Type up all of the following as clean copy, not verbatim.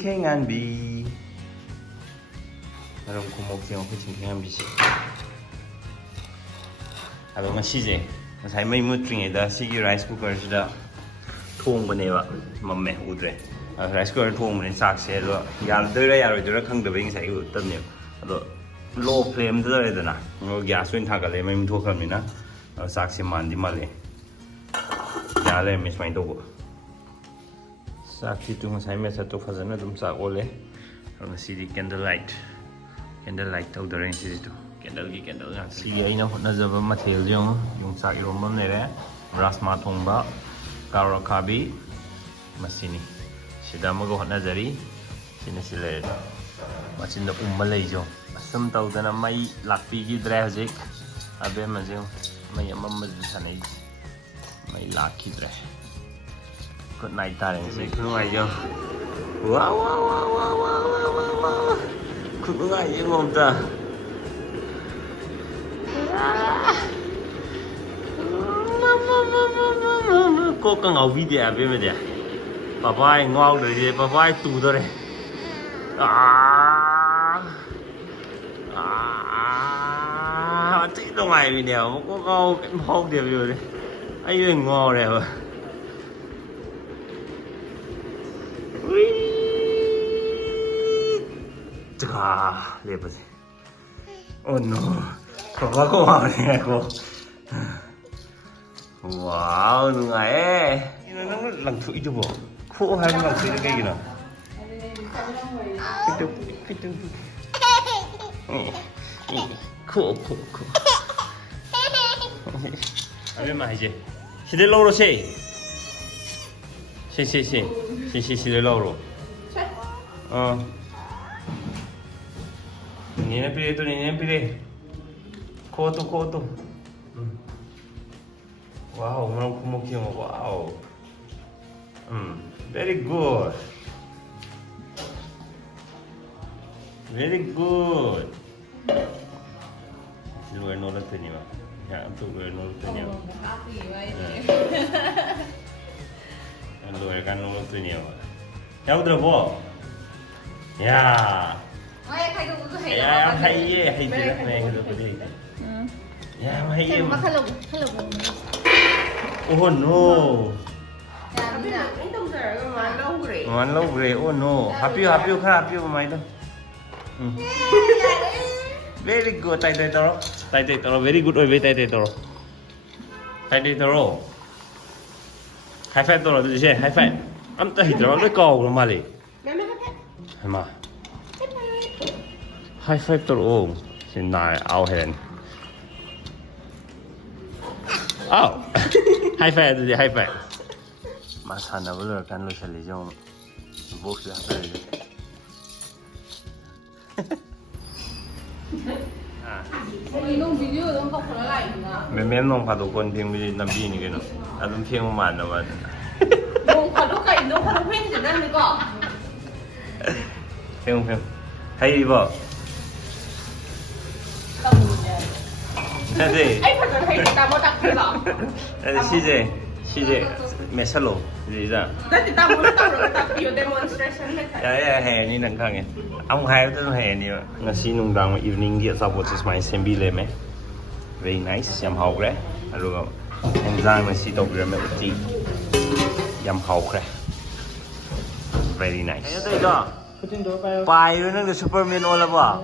칭캥한비. 여러분 고목이요 그 칭캥한비지. 아도 ngasi제 ngасai mai mutringeda sigi rice cooker sida thongbanewa mamme udre rice cooker thongbane chakse do yaldoira yaroidora khangdabai ngasai uttamne ado low flame da redana gas oin thagale mai mithokhamina chakse mandi male yale mes mai dogo chakti tu ngasai mesa to fazana dum chak ole ngasi candlelight tawdare si to candle gi candle nga si aina hotnajaba mathel jong yungsak irombam nere rasma thongba karo khabi masini sida mago hotnajari sina sile machinda umba leijo asam tawdana mai lakpi gi dre hojik abe majo mai amam maju sanai mai lakki dre good night tareng se kungai jo wow wow wow wow wow wow kungai ngomta cô có ngầu video bên mình vậy, papa ai ngon rồi gì, papa ai tù rồi, chị đâu ngoài video mà có câu cái phong điểm rồi đấy, ai ơi ngon rồi, chà, đẹp vậy, oh no. Papa kok mau nih aku. Wow, nungai. Ini nang langsung itu boh. Kok hari langsung kayak gini? Itu. Kok. Abi mah aja. Sini loro sih. Sini loro. Ini pilih. Koto. Wow, mukhiyo wow. Very good. Luar nolak tu ni mah. Ya, untuk luar nolak tu ni mah. Luar kan nolak tu ni mah. Ya udah boh. Ya. Ya, hay tidak main itu tadi. Ya, hay. Oh no. Ngon lâu rồi. Oh no. Happy mai đó. Very good. Tai toro. Very good. Oi, tai toro. High five toro tu je. High five. Am ta hidro le kau lo mali. Ma. High five toro. Sin nai ao hen. Oh. High five tu je high five. Masana boleh kan lo seli jom. Box dah tu. Nung video nung kau pernah lain na. Memang nong padu kon piang biji nabi ni kan. Adum piang mana man. Nung padu kai nung padu piang jenak ni kau. Piang. Hai ibu. Tamunya. Nanti. Ai pernah hai kita mau tak pernah. CJ mesalo. Gì ra? Nanti tamu tahu tak video demonstration ni. Ya hè ni nang kang. Ông hai tu hè ni. Ngasi nung dang evening dia sabot is my sembi le me. Very nice. Yam hau kre. Aru em giang ngasi dog re me uti. Yam hau kre. Very nice. Ayo tu dah. Pai tu nang Superman ola ba.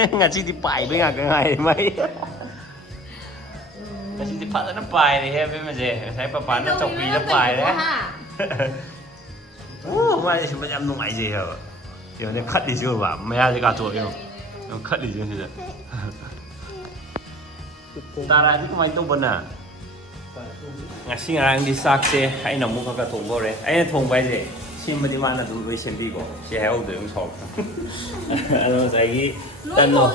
Ngasi di pai be ngak ngai mai. Kasi di pa na pai ni heavy mà je. Sai pa na chọc pi na pai đấy. Mai si macam nung ai je ha. Yo ne khat đi chưa ba. Mai ai ka chuột yo. Nó khat đi chưa ni. Tara di kumai tong bana. Ngasi ngarang di sak se ai na mu ka thong go re. Ai thong bai je. Sim ma di ma na du bai sem bi go. Si hai au de yung chok. Ano sai gi tan no.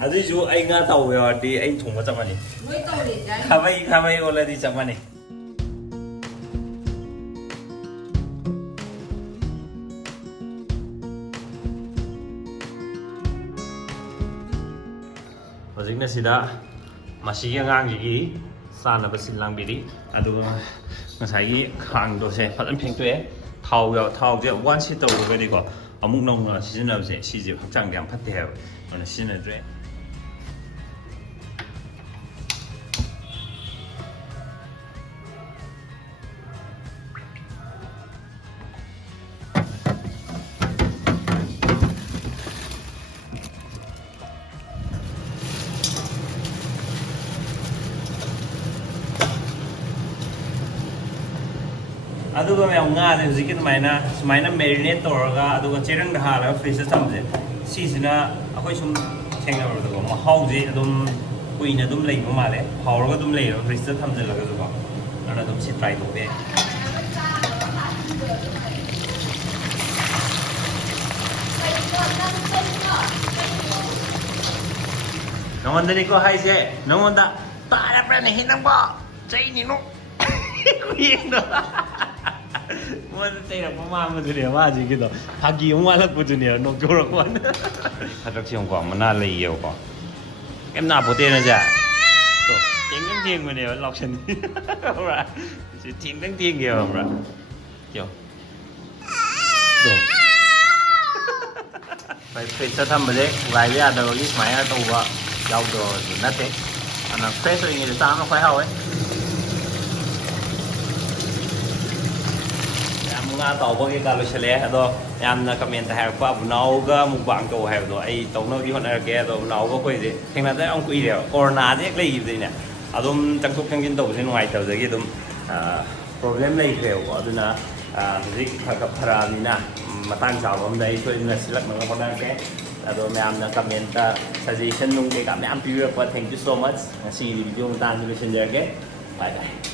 Aduh, anh nggak tahu ya di anh thùng macam mana. Khamai oleh di macam mana. Hojikna sida masih yang ngang gigi ꯆꯥꯅꯕ ꯁꯤꯜ ꯂꯥꯡꯕꯤꯔꯤ ꯑꯗꯨꯒ ꯉꯁꯥꯏꯒꯤ ꯈꯥꯡꯗꯣꯁꯦ ꯐꯖꯅ ꯐꯦꯡꯇꯣꯛꯑꯦ ꯊꯥꯎꯁꯦ one ꯁꯤꯠ ꯇꯧꯔꯒꯗꯤꯀꯣ ꯑꯃꯨꯛ ꯅꯧꯅ ꯁꯤꯖꯤꯟꯅꯕꯁꯦ ꯁꯤꯁꯦ ꯍꯛꯆꯥꯡꯗ ꯌꯥꯝ ꯐꯠꯇꯦ ꯍꯥꯏꯕ ꯑꯗꯨꯅ ꯁꯤꯖꯤꯟꯅꯗ꯭ꯔꯦ ꯑꯗꯨꯒ ꯃꯌꯥꯝ ꯉꯥꯁꯦ ꯍꯧꯖꯤꯛꯀꯤ ꯁꯨꯃꯥꯏꯅ ꯃꯦꯔꯤꯅꯦꯠ ꯇꯧꯔꯒ ꯑꯗꯨꯒ ꯆꯦꯔꯪꯗ ꯍꯥꯜꯂꯒ ꯐ꯭ꯔꯤꯖꯇ ꯊꯝꯕꯁꯦ ꯁꯤꯁꯤꯅ ꯑꯩꯈꯣꯏ ꯁꯨꯝ ꯊꯦꯡꯅꯕꯗꯀꯣ ꯃꯍꯥꯎꯁꯦ ꯑꯗꯨꯝ ꯀꯨꯏꯅ ꯑꯗꯨꯝ ꯂꯩꯕ ꯃꯥꯜꯂꯦ ꯍꯥꯎꯔꯒ ꯑꯗꯨꯝ ꯂꯩꯌꯦꯕ ꯐ꯭ꯔꯤꯖꯇ ꯊꯝꯖꯤꯜꯂꯒꯁꯨꯀꯣ ꯑꯗꯨꯅ ꯑꯗꯨꯝ ꯁꯤ ꯇ꯭ꯔꯥꯏ ꯇꯧꯕ ꯌꯥꯏ ꯅꯉꯣꯟꯗꯅꯤꯀꯣ ꯍꯥꯏꯁꯦ ꯅꯉꯣꯟꯗ ꯇꯥꯔꯕ꯭ꯔꯅꯦꯍꯦ ꯅꯪꯕꯣ ꯆꯩꯅꯤꯅꯣ ꯈꯨꯌꯦꯡꯗꯣ ꯃꯉꯣꯟꯗ ꯆꯩꯔꯛꯄ ꯃꯥꯟꯕꯗꯨꯅꯦ ꯃꯥꯁꯤꯒꯤꯗꯣ ꯐꯥꯒꯤ ꯑꯃꯨꯛ ꯋꯥꯠꯂꯛꯄꯗꯨꯅꯦꯕ ꯅꯣꯛꯊꯣꯔꯛꯄ ꯐꯗꯛꯁꯤ ꯑꯃꯨꯛꯀꯣ ꯃꯅꯥ ꯂꯩꯌꯦꯕꯀꯣ ꯀꯩꯝ ꯅꯥꯄꯣꯠꯇꯦꯅꯁꯦ ꯊꯦꯡꯗꯪ ꯊꯦꯡꯕꯅꯦꯕ ꯂꯥꯎꯁꯟ ꯈꯪꯕ꯭ꯔꯥ ꯁꯤ ꯊꯦꯡꯗꯪ ꯊꯦꯡꯒꯦꯕ ꯈꯪꯕ꯭ꯔꯥ ꯌꯣ ꯐ꯭ꯔꯤꯖꯇ ꯊꯝꯕꯁꯦ ꯎꯒꯥꯏꯕ ꯌꯥꯗꯕꯒꯤ ꯁꯨꯃꯥꯏꯅ ꯇꯧꯕ ꯌꯥꯎꯗꯕꯁꯨ ꯅꯠꯇꯦ ꯑꯗꯨꯅ ꯐ꯭ꯔꯦꯁ ꯑꯣꯏꯔꯤꯉꯩꯗ ꯆꯥꯕꯅ ꯈ꯭ꯋꯥꯏ ꯍꯥꯎꯋꯦ ꯌꯥꯝ ꯉꯥ ꯇꯥꯎꯕ ꯀꯩꯀꯥ ꯂꯣꯏꯁꯤꯜꯂꯛꯑꯦ ꯑꯗꯣ ꯌꯥꯝꯅ ꯀꯃꯦꯟꯇ ꯍꯥꯏꯔꯛꯄ ꯕꯨꯅꯥꯎꯒ ꯃꯨꯛꯕꯥꯡ ꯇꯧ ꯍꯥꯏꯕꯗꯣ ꯑꯩ ꯇꯧꯅꯕꯗꯤ ꯍꯣꯠꯅꯔꯛꯀꯦ ꯑꯗꯣ ꯕꯨꯅꯥꯎꯒ ꯑꯩꯈꯣꯏꯁꯦ ꯊꯦꯡꯅꯗ ꯌꯥꯝ ꯀꯨꯏꯔꯦꯕ ꯀꯣꯔꯣꯅꯥꯁꯦ ꯍꯦꯛ ꯂꯩꯈꯤꯕꯗꯩꯅꯦ ꯑꯗꯨꯝ ꯆꯪꯊꯣꯛ ꯆꯪꯁꯤꯟ ꯇꯧꯕꯁꯦ ꯅꯨꯡꯉꯥꯏꯇꯕꯗꯒꯤ ꯑꯗꯨꯝ ꯄ꯭ꯔꯣꯕ꯭ꯂꯦꯝ ꯂꯩꯈ꯭ꯔꯦꯕꯀꯣ ꯑꯗꯨꯅ ꯍꯧꯖꯤꯛ ꯈꯔ ꯐꯔꯛꯑꯕꯅꯤꯅ ꯃꯇꯥꯡ ꯆꯥꯕ ꯑꯝꯗ ꯑꯩ ꯁꯣꯏꯗꯅ ꯁꯤꯜꯂꯛꯅꯕ ꯍꯣꯠꯅꯔꯛꯀꯦ ꯑꯗꯣ ꯃꯌꯥꯝꯅ ꯀꯃꯦꯟꯇ ꯁꯖꯦꯁꯟ ꯅꯨꯡ ꯀꯩꯀꯥ ꯃꯌꯥꯝ ꯄꯤꯕꯤꯔꯛꯄ ꯊꯦꯡꯛ ꯌꯨ ꯁꯣ ꯃꯆ ꯉꯁꯤꯒꯤ ꯚꯤꯗꯤꯑꯣ ꯃꯇꯥꯡꯁꯤ ꯂꯣꯏꯁꯤꯟꯖꯔꯒꯦ ꯕꯥꯏ ꯕꯥꯏ